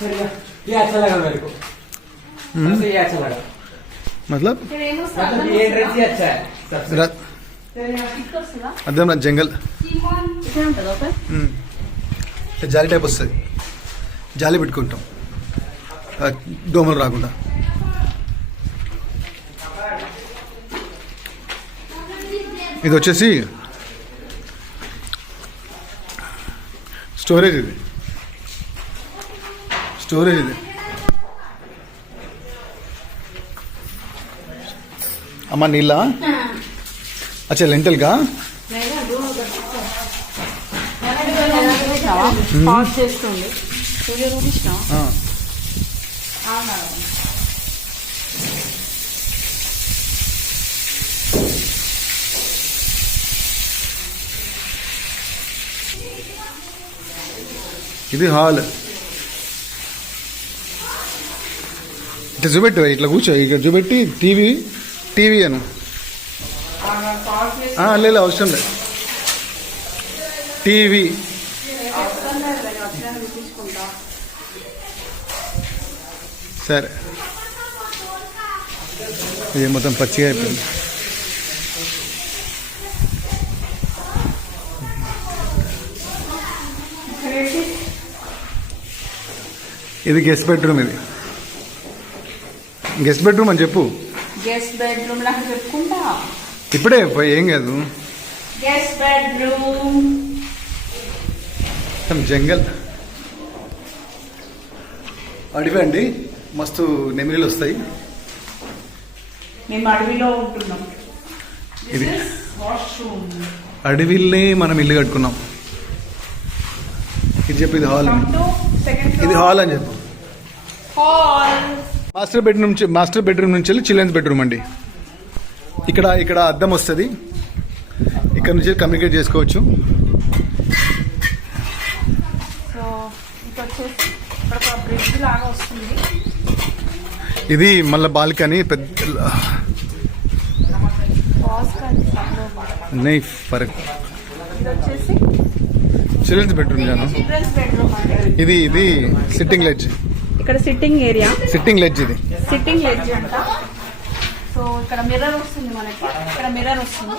ये अच्छा लगा मेरे को। ये अच्छा लगा मतलब ये ड्रेस ही अच्छा है सबसे। అదే నా జంగల్ జాలి టైప్ వస్తుంది, జాలి పెట్టుకుంటాం దోమలు రాకుండా. ఇది వచ్చేసి స్టోరేజ్, ఇది స్టోరేజ్. ఇది అమ్మ నీళ్ళ అచ్చా లెంటల్గా ఇది హాల్. ఇట్లా చూపెట్టు, ఇట్లా కూర్చో, ఇక్కడ చూపెట్టి టీవీ అను. లేదు అవసరం లేదు, టీవీ. సరే ఇది మొత్తం పచ్చిగా అయిపోయింది. ఇది గెస్ట్ బెడ్రూమ్. ఇది గెస్ట్ బెడ్రూమ్ అని చెప్పు. గెస్ట్ బెడ్రూమ్ లాగా చెప్పుకుంటా ఇప్పుడే ఏం కాదు. గెస్ట్ బెడ్రూమ్ జంగల్ అడవి అండి, మస్తు నెమిలీలు వస్తాయి. మేము అడవిలో ఉంటున్నాం. ఇది అడవిల్ని మనం ఇల్లు కట్టుకున్నాం. ఇది చెప్పు, ఇది హాల్. ఇది హాల్ అని చెప్పు. మాస్టర్ బెడ్రూమ్ నుంచి వెళ్ళి చిల్డ్రన్స్ బెడ్రూమ్ అండి. ఇక్కడ అద్దం వస్తుంది, ఇక్కడ నుంచి కమ్యూనికేట్ చేసుకోవచ్చు. ఇది మళ్ళీ బాల్కనీ పెద్ద చిల్డ్రన్స్ బెడ్రూమ్ జాను. ఇది సిట్టింగ్ లెడ్జ్. ఇక్కడ సిట్టింగ్ ఏరియా, సిట్టింగ్ లెడ్జ్. ఇది సిట్టింగ్ లెడ్జ్ అంట. సో ఇక్కడ మిర్రర్ వస్తుంది మనకి, ఇక్కడ మిర్రర్ వస్తుంది.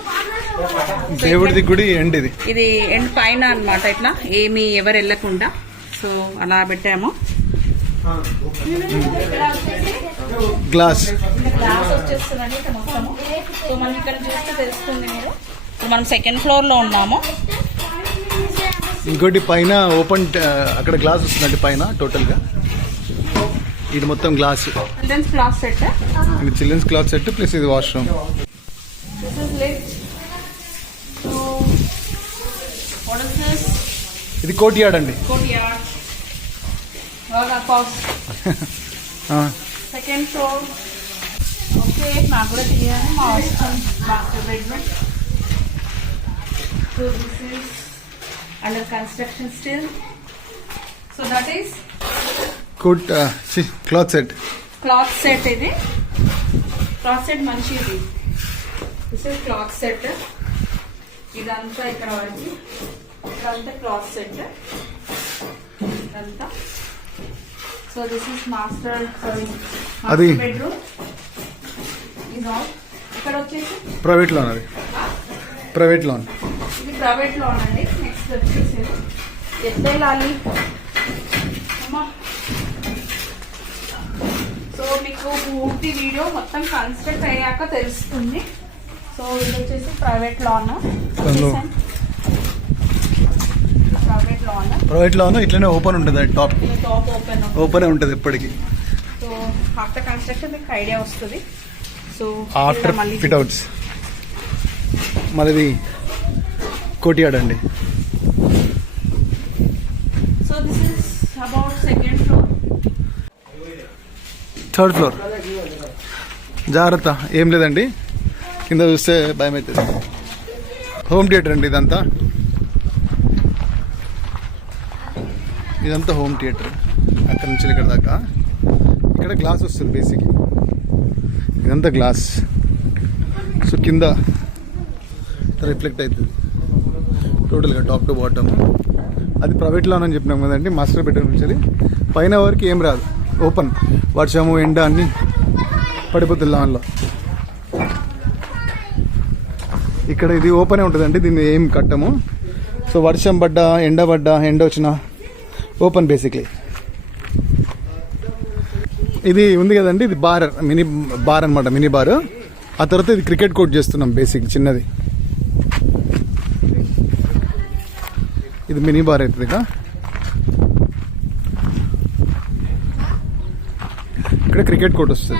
దేవుడిది గుడి ఎండ్. ఇది ఎండ్ పైన అన్నమాట, ఇట్లా ఏమి ఎవరు వెళ్ళకుండా. సో అలా పెట్టాము. గ్లాస్ వచ్చేస్తుందండి ఇక్కడ మొత్తము. సో మనం ఇక్కడ చూస్తే తెలుస్తుంది మీరు. మనం సెకండ్ ఫ్లోర్ లో ఉన్నాము. ఇంకోటి పైన ఓపెన్, అక్కడ గ్లాస్ వస్తుందండి పైన టోటల్ గా. ఇది మొత్తం గ్లాస్. Children's closet. ఇది చిల్డ్రన్స్ క్లాస్ సెట్ ప్లస్ ఇది వాష్రూమ్. ఇది కోర్ట్ యార్డ్ అండి. Second floor. ఓకే, నాకు కూడా తెలియాలి మా master bedroom. So this is under construction still. So that is closet. Closet. ఇది క్లాత్ సెట్ మంచిది. This is closet. ఇదంతా ఇక్కడ వరకు, ఇదంతా క్లాత్ సెట్ ఇదంతా. So this is master bedroom. ఇక్కడ వచ్చేసి ప్రైవేట్ లోన్. అది ప్రైవేట్ లోన్. ఇది ప్రైవేట్ లోన్ అండి. నెక్స్ట్ వచ్చేసి ఎత్తేలాలి. సో మీకు పూర్తి వీడియో మొత్తం కన్స్ట్రక్ట్ అయ్యాక తెలుస్తుంది. సో ఇది వచ్చేసి ప్రైవేట్ లోన్. ప్రైవేట్ లోన్ ఇట్లనే ఓపెన్ ఉంటుంది. టాప్ ఓపెన్ ఉంటుంది ఎప్పటికీ. సో ఆఫ్టర్ కన్స్ట్రక్షన్ మీకు ఐడియా వస్తుంది. సో ఆఫ్టర్ ఫిట్ అవుట్స్ మళ్ళీ కోర్ట్ యార్డ్ అండి. So this is about second floor. Third floor జాగ్రత్త, ఏం లేదండి, కింద చూస్తే భయం అవుతుంది. హోమ్ థియేటర్ అండి ఇదంతా. ఇదంతా హోమ్ థియేటర్. అక్కడ నుంచి ఇక్కడ దాకా. ఇక్కడ గ్లాస్ వస్తుంది బేసిక్. ఇదంతా గ్లాస్. సో కింద రిఫ్లెక్ట్ అవుతుంది టోటల్గా టాప్ టు బాటమ్. అది ప్రైవేట్ లాన్ అని చెప్పినాం కదండి, మాస్టర్ బెడ్రూమ్ నుంచి పైన వరకు ఏం రాదు, ఓపెన్. వర్షము ఎండ అన్నీ పడిపోతుంది లాన్లో. ఇక్కడ ఇది ఓపెనే ఉంటుందండి, దీన్ని ఏం కట్టము. సో వర్షం పడ్డా ఎండ వచ్చినా ఓపెన్ బేసిక్లీ. ఇది ఉంది కదండి, ఇది బార్, మినీ బార్ అనమాట, మినీ బార్. ఆ తర్వాత ఇది క్రికెట్ కోర్ట్ చేస్తున్నాం బేసిక్ చిన్నది. ఇది మినీ బార్ అవుతుంది. ఇక్కడ క్రికెట్ కోర్ట్ వస్తుంది.